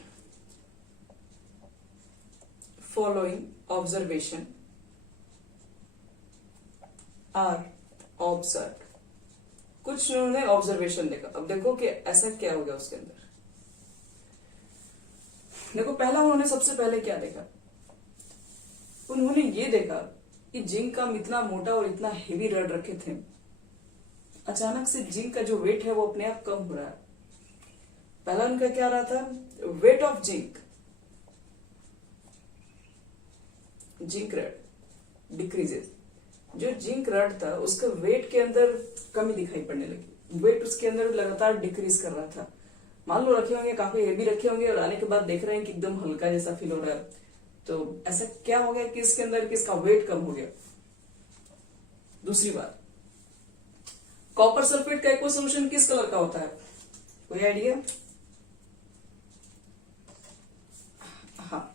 आर ऑब्जर्व, कुछ उन्होंने ऑब्जर्वेशन देखा। अब देखो कि ऐसा क्या हो गया उसके अंदर। देखो पहला उन्होंने सबसे पहले क्या देखा, उन्होंने ये देखा कि जिंक का इतना मोटा और इतना हेवी रड रखे थे, अचानक से जिंक का जो वेट है वो अपने आप कम हो रहा है। पहला उनका क्या रहा था, weight of zinc rod decreases, जो जिंक रड था उसका वेट के अंदर कमी दिखाई पड़ने लगी, वेट उसके अंदर लगातार डिक्रीज कर रहा था। मान लो रखे होंगे काफी हेवी रखे होंगे और आने के बाद देख रहे हैं कि एकदम हल्का जैसा फील हो रहा है, तो ऐसा क्या हो गया कि इसके अंदर किसका वेट कम हो गया। दूसरी बात, कॉपर सल्फेट का एक्वा सोल्यूशन किस कलर का होता है, कोई आइडिया? हाँ,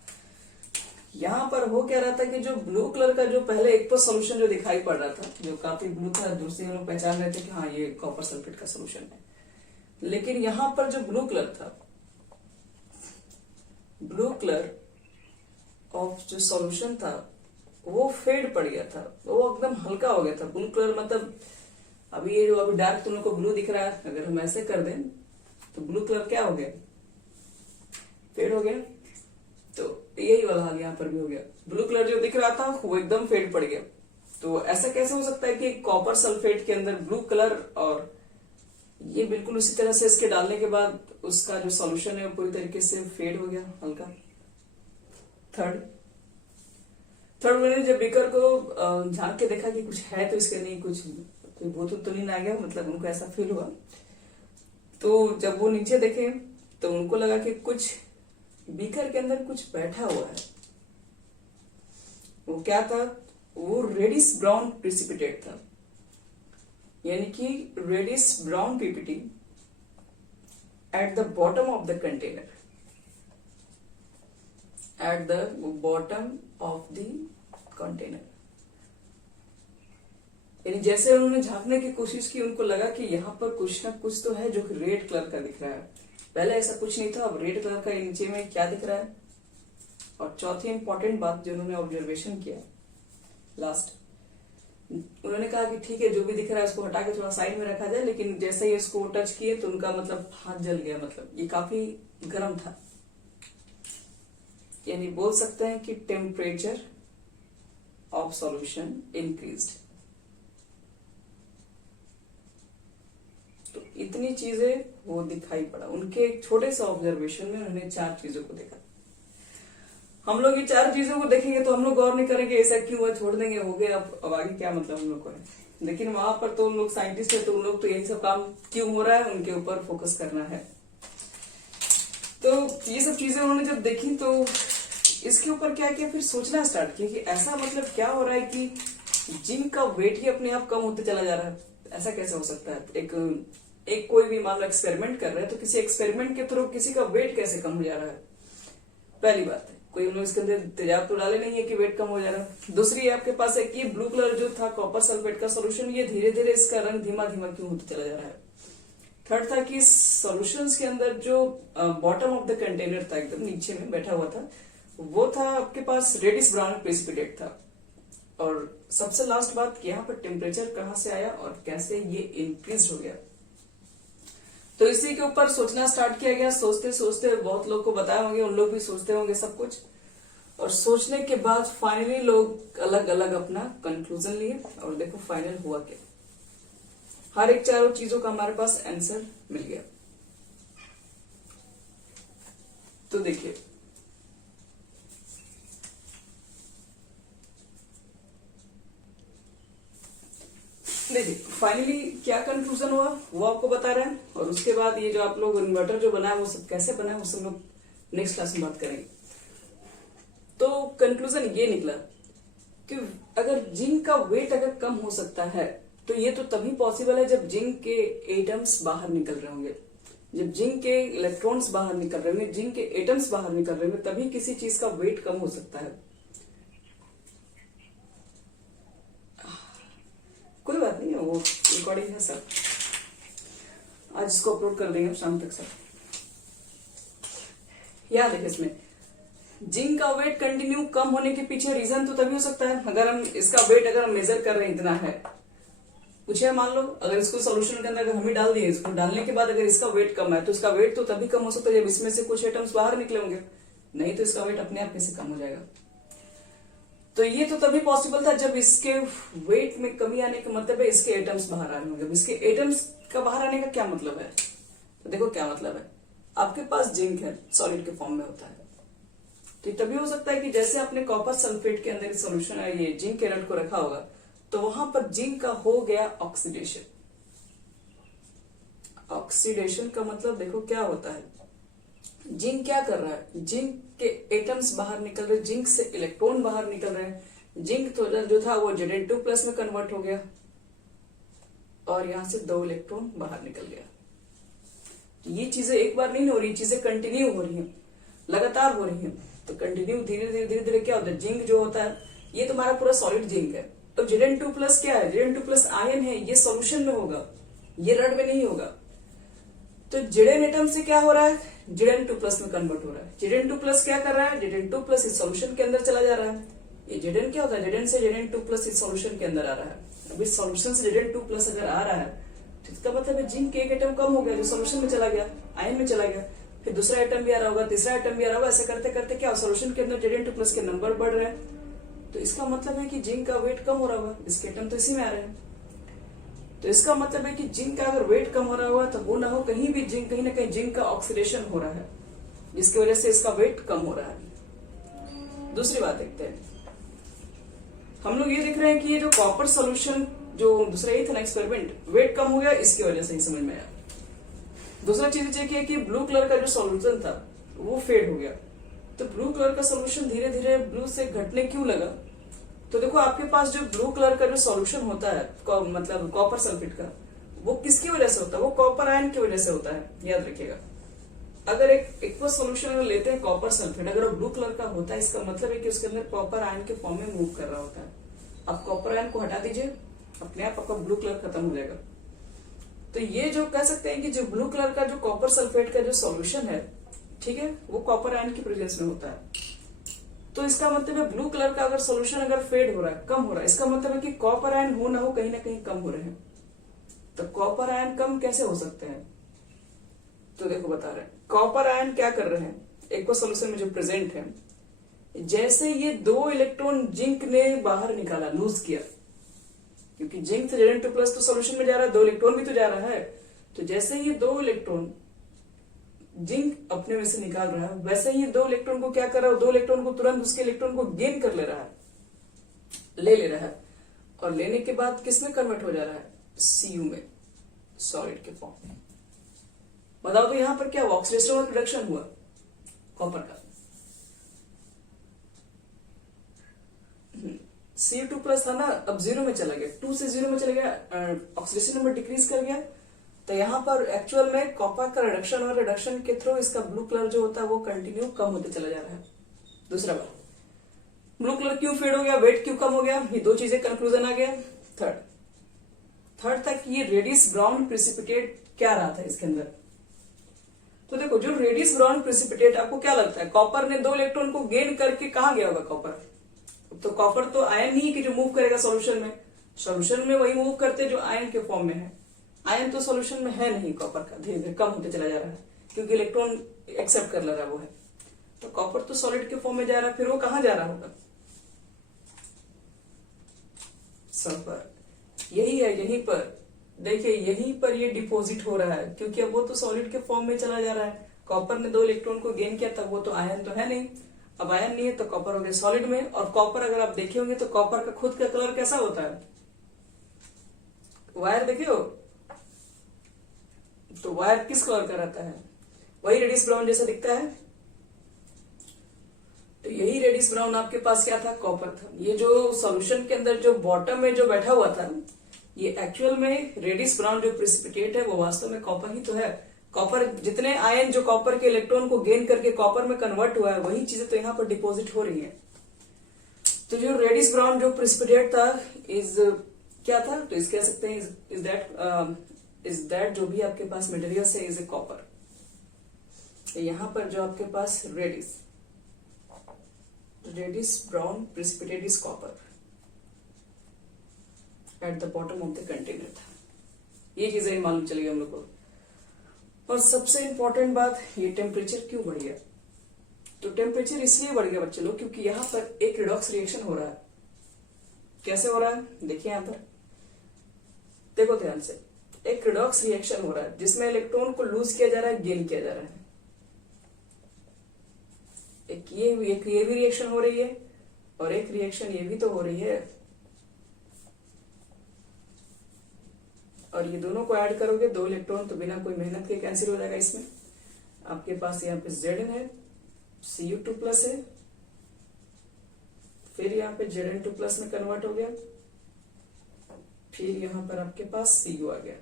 यहां पर हो क्या रहा था कि जो ब्लू कलर का जो पहले एक्वा सोल्यूशन जो दिखाई पड़ रहा था, जो काफी ब्लू था, दूसरे लोग पहचान रहे थे कि हाँ ये कॉपर सल्फेट का सोल्यूशन है, लेकिन यहां पर जो ब्लू कलर था, ब्लू कलर ऑफ जो सॉल्यूशन था वो फेड पड़ गया था, वो एकदम हल्का हो गया था। ब्लू कलर मतलब अभी ये जो अभी डार्क तुम लोग को ब्लू दिख रहा है, अगर हम ऐसे कर दें तो ब्लू कलर क्या हो गया, फेड हो गया। तो यही वाला हाल यहाँ पर भी हो गया, ब्लू कलर जो दिख रहा था वो एकदम फेड पड़ गया। तो ऐसा कैसे हो सकता है कि कॉपर सल्फेट के अंदर ब्लू कलर, और ये बिल्कुल उसी तरह से इसके डालने के बाद उसका जो सॉल्यूशन है वो पूरी तरीके से फेड हो गया हल्का। थर्ड मैंने जब बीकर को झांक के देखा कि कुछ है तो इसके नहीं, कुछ कोई भूत तो नहीं आ गया, मतलब उनको ऐसा फील हुआ। तो जब वो नीचे देखे तो उनको लगा कि कुछ बीकर के अंदर कुछ बैठा हुआ है। वो क्या था, वो रेडिश ब्राउन प्रिसिपिटेट था, यानी कि reddish brown PPT at the bottom of the container. At the bottom of the container. यानी जैसे उन्होंने झांकने की कोशिश की, उनको लगा कि यहाँ पर कुछ ना कुछ तो है जो कि रेड कलर का दिख रहा है। पहले ऐसा कुछ नहीं था, अब रेड कलर का नीचे में क्या दिख रहा है। और चौथी इंपॉर्टेंट बात जो उन्होंने ऑब्जर्वेशन किया लास्ट, उन्होंने कहा कि ठीक है जो भी दिख रहा है उसको हटा के थोड़ा साइड में रखा जाए, लेकिन जैसे ही इसको टच किए तो उनका मतलब हाथ जल गया, मतलब ये काफी गर्म था। यानी बोल सकते हैं कि टेम्परेचर ऑफ सॉल्यूशन इंक्रीज्ड। तो इतनी चीजें वो दिखाई पड़ा उनके एक छोटे से ऑब्जर्वेशन में। उन्होंने 4 चीजों को देखा। हम लोग ये 4 चीजों को देखेंगे तो हम लोग गौर नहीं करेंगे ऐसा क्यों हुआ, छोड़ देंगे, हो गया, अब आगे क्या मतलब हम लोग को है। लेकिन वहां पर तो उन लोग साइंटिस्ट है, तो उन लोग तो यही सब काम क्यों हो रहा है उनके ऊपर फोकस करना है। तो ये सब चीजें उन्होंने जब देखी तो इसके ऊपर क्या किया, फिर सोचना स्टार्ट किया कि ऐसा मतलब क्या हो रहा है कि जिंक का वेट ही अपने आप कम होते चला जा रहा है। ऐसा कैसे हो सकता है। एक कोई भी मान लो एक्सपेरिमेंट कर रहे हैं, तो किसी एक्सपेरिमेंट के थ्रू किसी का वेट कैसे कम हो जा रहा है। पहली बात है, कोई हम लोग इसके अंदर तेजाब तो डाले नहीं है कि वेट कम हो जा रहा है। दूसरी है आपके पास है कि ब्लू कलर जो था कॉपर सल्फेट का सोल्यूशन, ये धीरे धीरे इसका रंग धीमा धीमा क्यों होते चला जा रहा है। थर्ड था कि सॉल्यूशंस के अंदर जो बॉटम ऑफ द कंटेनर था, एकदम नीचे में बैठा हुआ था, वो था आपके पास रेडिश ब्राउन प्रेसिपिटेट था। और सबसे लास्ट बात कि यहाँ पर टेम्परेचर कहाँ से आया और कैसे ये इंक्रीज हो गया। तो इसी के ऊपर सोचना स्टार्ट किया गया। सोचते सोचते बहुत लोग को बताया होंगे, उन लोग भी सोचते होंगे सब कुछ। और सोचने के बाद फाइनली लोग अलग अलग अपना कंक्लूजन लिए। और देखो फाइनल हुआ क्या, हर एक 4 चीजों का हमारे पास आंसर मिल गया। तो देखिए फाइनली क्या कंक्लूजन हुआ वो आपको बता रहे हैं। और उसके बाद ये जो आप लोग इन्वर्टर जो बना है वो सब कैसे बना है वो सब लोग नेक्स्ट क्लास में बात करेंगे। तो कंक्लूजन ये निकला कि अगर जिंक का वेट अगर कम हो सकता है तो ये तो तभी पॉसिबल है जब जिंक के एटम्स बाहर निकल रहे होंगे, जब जिंक के इलेक्ट्रॉन्स बाहर निकल रहे होंगे, जिंक के एटम्स बाहर निकल रहे होंगे, तभी किसी चीज का वेट कम हो सकता है। कोई बात नहीं है, वो रिकॉर्डिंग है सर, आज इसको अपलोड कर देंगे शाम तक सर। याद है इसमें जिंक का वेट कंटिन्यू कम होने के पीछे रीजन तो तभी हो सकता है अगर हम इसका वेट अगर हम मेजर कर रहे हैं इतना है। पूछे मान लो अगर इसको सोल्यूशन के अंदर अगर हम ही डाल दिए, इसको डालने के बाद अगर इसका वेट कम है तो इसका वेट तो तभी कम हो सकता है जब इसमें से कुछ एटम्स बाहर निकले होंगे, नहीं तो इसका वेट अपने आप कैसे कम हो जाएगा। तो ये तो तभी पॉसिबल था जब इसके वेट में कमी आने का मतलब है इसके एटम्स बाहर आने होंगे। इसके एटम्स का बाहर आने का क्या मतलब है, तो देखो क्या मतलब है, आपके पास जिंक है सॉलिड के फॉर्म में होता है, तो तभी हो सकता है कि जैसे आपने कॉपर सल्फेट के अंदर सॉल्यूशन है ये जिंक के रड को रखा होगा तो वहां पर जिंक का हो गया ऑक्सीडेशन। ऑक्सीडेशन का मतलब देखो क्या होता है, जिंक क्या कर रहा है, जिंक के एटम्स बाहर निकल रहे, जिंक से इलेक्ट्रॉन बाहर निकल रहे हैं, जिंक तो जो था वो Zn2+ में कन्वर्ट हो गया और यहां से 2 इलेक्ट्रॉन बाहर निकल गया। ये चीजें एक बार नहीं हो रही, चीजें कंटिन्यू हो रही हैं, लगातार हो रही हैं। तो कंटिन्यू धीरे धीरे धीरे धीरे क्या होता है, जिंक जो होता है ये तुम्हारा पूरा सॉलिड जिंक है। तो Zn2+ क्या है, Zn2+ आयन है, ये सोल्यूशन में होगा, ये रड में नहीं होगा। तो Zn एटम से क्या हो रहा है, Zn2+ में कन्वर्ट हो रहा है। Zn2+ क्या कर रहा है, Zn2+ इस सोल्यूशन के अंदर चला जा रहा है। ये Zn क्या होता है, Zn से Zn2+ इस सोल्यूशन के अंदर आ रहा है। अब इस सोल्यूशन से Zn2+ अगर आ रहा है तो इसका मतलब है जिंक के एक एटम कम हो गया जो सोल्यूशन में चला गया, आयन में चला गया, फिर दूसरा एटम भी आ रहा होगा, तीसरा एटम भी आ रहा होगा, ऐसे करते करते क्या सोल्यूशन के अंदर Zn2+ के नंबर बढ़ रहे हैं। तो इसका मतलब है कि जिंक का वेट कम हो रहा होगा, इसके एटम तो इसी में आ रहे हैं। तो इसका मतलब है कि जिंक का अगर वेट कम हो रहा होगा तो वो ना हो कहीं भी जिंक, कहीं ना कहीं जिंक का ऑक्सीडेशन हो रहा है जिसकी वजह से इसका वेट कम हो रहा है। दूसरी बात देखते हैं, हम लोग ये देख रहे हैं कि ये जो कॉपर सोल्यूशन जो दूसरा ये था ना एक्सपेरिमेंट, वेट कम हो गया इसकी वजह से ही समझ में आया। दूसरा चीज ये है कि ब्लू कलर का जो सोल्यूशन था वो फेड हो गया। तो ब्लू कलर का सोल्यूशन धीरे धीरे ब्लू से घटने क्यों लगा, तो देखो आपके पास जो ब्लू कलर का जो सॉल्यूशन होता है मतलब कॉपर सल्फेट का, वो किसकी वजह से होता है, वो कॉपर आयन की वजह से होता है, याद रखिएगा। अगर एक एक्वस सोल्यूशन अगर लेते हैं कॉपर सल्फेट, अगर वो ब्लू कलर का होता है, इसका मतलब है कि उसके अंदर कॉपर आयन के फॉर्म में मूव कर रहा होता है। अब कॉपर आयन को हटा दीजिए, अपने आप आपका ब्लू कलर खत्म हो जाएगा। तो ये जो कह सकते हैं कि जो ब्लू कलर का जो कॉपर सल्फेट का जो सॉल्यूशन है, ठीक है, वो कॉपर आयन की प्रेजेंस में होता है। तो इसका मतलब है ब्लू कलर का अगर सॉल्यूशन अगर फेड हो रहा है, कम हो रहा है, इसका मतलब है कि कॉपर आयन हो ना हो कहीं ना कहीं कम हो रहे हैं। तो कॉपर आयन कम कैसे हो सकते हैं? तो देखो बता रहे हैं, कॉपर आयन क्या कर रहे हैं, एक्वस सॉल्यूशन में जो प्रेजेंट है, जैसे ये 2 इलेक्ट्रॉन जिंक ने बाहर निकाला, लूज किया, क्योंकि जिंक से Zn2+ तो सॉल्यूशन में जा रहा है, 2 इलेक्ट्रॉन भी तो जा रहा है। तो जैसे ये 2 इलेक्ट्रॉन जिंक अपने में से निकाल रहा है, वैसे ही 2 इलेक्ट्रॉन को क्या कर रहा है, 2 इलेक्ट्रॉन को तुरंत उसके इलेक्ट्रॉन को गेन कर ले रहा है, ले रहा है, और लेने के बाद किस में कन्वर्ट हो जा रहा है, Cu में, सॉलिड के फॉर्म में। बताओ तो यहां पर क्या हुआ, ऑक्सीडेशन और रिडक्शन हुआ कॉपर का। Cu2+ था ना, अब 0 में चला गया, 2 से 0 में चला गया, ऑक्सीडेशन नंबर डिक्रीज कर गया। तो यहाँ पर एक्चुअल में कॉपर का रिडक्शन और रिडक्शन के थ्रू इसका ब्लू कलर जो होता है वो कंटिन्यू कम होते चला जा रहा है। दूसरा बात, ब्लू कलर क्यों फेड हो गया, वेट क्यों कम हो गया, ये 2 चीजें कंक्लूजन आ गया। थर्ड तक ये रेडिस ब्राउन प्रेसिपिटेट क्या रहा था इसके अंदर। तो देखो, जो रेडिस ब्राउन प्रेसिपिटेट आपको क्या लगता है, कॉपर ने 2 इलेक्ट्रॉन को गेन करके कहां गया होगा कॉपर। तो कॉपर तो आयन नहीं कि जो मूव करेगा सॉल्यूशन में, सॉल्यूशन में वही मूव करते जो आयन के फॉर्म में है। आयन तो सॉल्यूशन में है नहीं कॉपर का, धीरे धीरे कम होते चला जा रहा है क्योंकि इलेक्ट्रॉन एक्सेप्ट कर ले रहा है वो है। तो कॉपर तो सॉलिड के फॉर्म में जा रहा है, फिर वो कहां जा रहा होगा, सल्फर। यही है, यहीं पर देखिए, यहीं पर ये डिपॉजिट हो रहा है, क्योंकि अब वो तो सॉलिड के फॉर्म में चला जा रहा है। कॉपर ने 2 इलेक्ट्रॉन को गेन किया, तब वो तो आयन तो है नहीं, अब आयन नहीं है तो कॉपर हो गया सॉलिड में। और कॉपर अगर आप देखे होंगे तो कॉपर का खुद का कलर कैसा होता है, वायर देखे हो तो वायर किस कलर का रहता है, वही रेडिस ब्राउन जैसा दिखता है। तो यही रेडिस ब्राउन आपके पास क्या था, कॉपर था। ये जो सॉल्यूशन के अंदर जो बॉटम में जो बैठा हुआ था, ये एक्चुअल में रेडिस ब्राउन जो प्रेसिपिटेट है वो वास्तव में कॉपर ही तो है। कॉपर जितने आयन जो कॉपर के इलेक्ट्रॉन को गेन करके कॉपर में कन्वर्ट हुआ है, वही चीजें तो यहाँ पर डिपॉजिट हो रही है। तो जो रेडिस ब्राउन जो प्रेसिपिटेट था इज क्या था, तो इस कह सकते हैं इज दैट जो भी आपके पास मटेरियल्स है इज ए कॉपर। यहाँ पर जो आपके पास reddish brown precipitate is copper at the bottom of the container था। ये चीजें मालूम चली हम लोग को। और सबसे इंपॉर्टेंट बात, ये टेम्परेचर क्यों बढ़ गया। तो टेम्परेचर इसलिए बढ़ गया बच्चे लोग क्योंकि यहाँ पर एक रिडॉक्स रिएक्शन हो रहा है। कैसे हो रहा है, देखिए यहाँ पर देखो ध्यान से, एक रिडॉक्स रिएक्शन हो रहा है जिसमें इलेक्ट्रॉन को लूज किया जा रहा है, गेन किया जा रहा है। एक ये भी रिएक्शन हो रही है और एक रिएक्शन ये भी तो हो रही है, और ये दोनों को ऐड करोगे 2 इलेक्ट्रॉन तो बिना कोई मेहनत के कैंसिल हो जाएगा। इसमें आपके पास यहाँ पे Zn है, Cu2+ है, फिर यहाँ पे Zn2+ में कन्वर्ट हो गया, फिर यहाँ पर आपके पास Cu आ गया।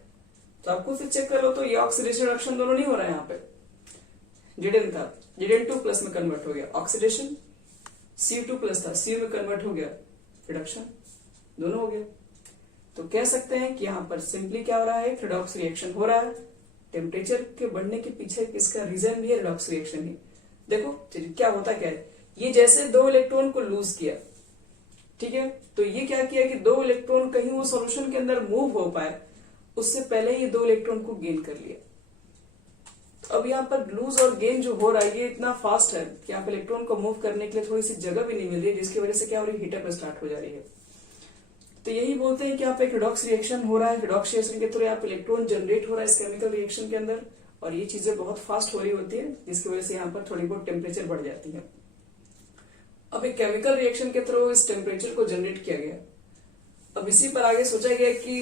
तो आपको फिर चेक कर लो तो ये ऑक्सीडेशन रिडक्शन दोनों नहीं हो रहा है। यहाँ पे Zn था, Zn2+ में कन्वर्ट हो गया ऑक्सीडेशन, Cu2+ था, Cu में कन्वर्ट हो गया रिडक्शन, दोनों हो गया। तो कह सकते हैं कि यहाँ पर सिंपली क्या हो रहा है, रिडॉक्स रिएक्शन हो रहा है। टेम्परेचर के बढ़ने के पीछे इसका रीजन भी है रिडॉक्स रिएक्शन ही। देखो क्या होता क्या है, ये जैसे 2 इलेक्ट्रॉन को लूज किया, ठीक है, तो ये क्या किया कि 2 इलेक्ट्रॉन कहीं वो सॉल्यूशन के अंदर मूव हो पाए, उससे पहले ये 2 इलेक्ट्रॉन को गेन कर लिया। तो अब यहाँ पर लूज और गेन जो हो रहा है ये इतना फास्ट है कि यहाँ पर इलेक्ट्रॉन को मूव करने के लिए थोड़ी सी जगह भी नहीं मिल रही है, जिसकी वजह से क्या हो रही है, हीटअप स्टार्ट हो जा रही है। तो यही बोलते हैं कि यहाँ पे एक रिडॉक्स रिएक्शन हो रहा है, रिडॉक्स रिएक्शन के थ्रू यहाँ पे इलेक्ट्रॉन जनरेट हो रहा है इस केमिकल रिएक्शन के अंदर, और ये चीजें बहुत फास्ट हो रही होती है, जिसकी वजह से यहाँ पर थोड़ी बहुत टेम्परेचर बढ़ जाती है। अब एक केमिकल रिएक्शन के थ्रू इस टेम्परेचर को जनरेट किया गया। अब इसी पर आगे सोचा गया कि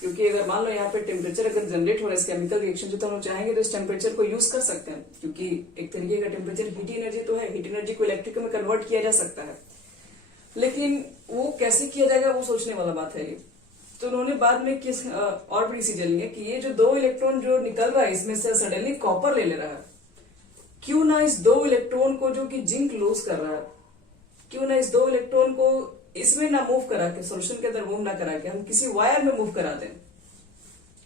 क्योंकि अगर मान लो यहाँ पे टेम्परेचर अगर जनरेट हो रहा है इस केमिकल रिएक्शन से, तो हम चाहेंगे तो इस टेम्परेचर को यूज कर सकते हैं, क्योंकि एक तरीके का टेम्परेचर हीट एनर्जी तो है, हीट एनर्जी को इलेक्ट्रिक में कन्वर्ट किया जा सकता है। लेकिन वो कैसे किया जाएगा वो सोचने वाला बात है ये। तो उन्होंने बाद में किस और भी डिसीजन लिया कि ये जो 2 इलेक्ट्रॉन जो निकल रहा है इसमें से सडनली कॉपर ले रहा है, क्यों ना इस 2 इलेक्ट्रॉन को जो कि जिंक लूज कर रहा है, क्यों ना इस 2 इलेक्ट्रॉन को इसमें ना मूव करा के, सोल्यूशन के अंदर मूव ना करा के, हम किसी वायर में मूव करा दें,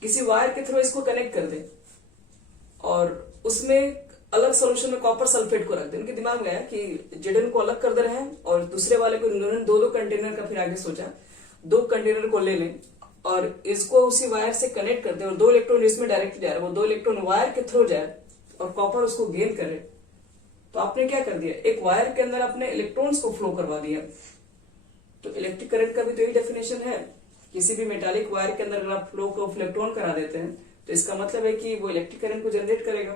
किसी वायर के थ्रू इसको कनेक्ट कर दें और उसमें अलग सॉल्यूशन में कॉपर सल्फेट को रख दें। उनके दिमाग में आया कि जेडन को अलग कर दे रहे हैं और दूसरे वाले को इन्होंने 2 कंटेनर का फिर आगे सोचा, 2 कंटेनर को ले लें और इसको उसी वायर से कनेक्ट कर दें और 2 इलेक्ट्रॉन इसमें डायरेक्ट जा रहे हैं, वो 2 इलेक्ट्रॉन वायर के थ्रू जाए और कॉपर उसको गेन करे। तो आपने क्या कर दिया, एक वायर के अंदर अपने इलेक्ट्रॉन्स को फ्लो करवा दिया। तो इलेक्ट्रिक करंट का भी तो यही डेफिनेशन है, किसी भी मेटालिक वायर के अंदर अगर आप फ्लो को इलेक्ट्रॉन करा देते हैं तो इसका मतलब है कि वो इलेक्ट्रिक करंट को जनरेट करेगा।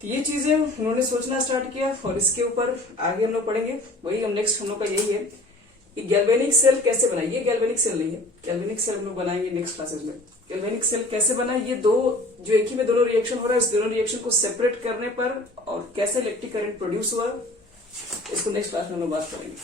तो ये चीजें उन्होंने सोचना स्टार्ट किया और इसके ऊपर आगे हम लोग पढ़ेंगे। वही हम नेक्स्ट हम लोग का यही है कि गैल्वेनिक सेल कैसे बनाए। ये गैल्वेनिक सेल नहीं है, गैल्वेनिक सेल हम लोग बनाएंगे नेक्स्ट क्लासेस में। गैल्वेनिक सेल कैसे बनाए, ये दो जो एक ही में दोनों रिएक्शन हो रहा है, इस दोनों रिएक्शन को सेपरेट करने पर और कैसे इलेक्ट्रिक करंट प्रोड्यूस हुआ, इसको नेक्स्ट क्लास में हम लोग बात करेंगे।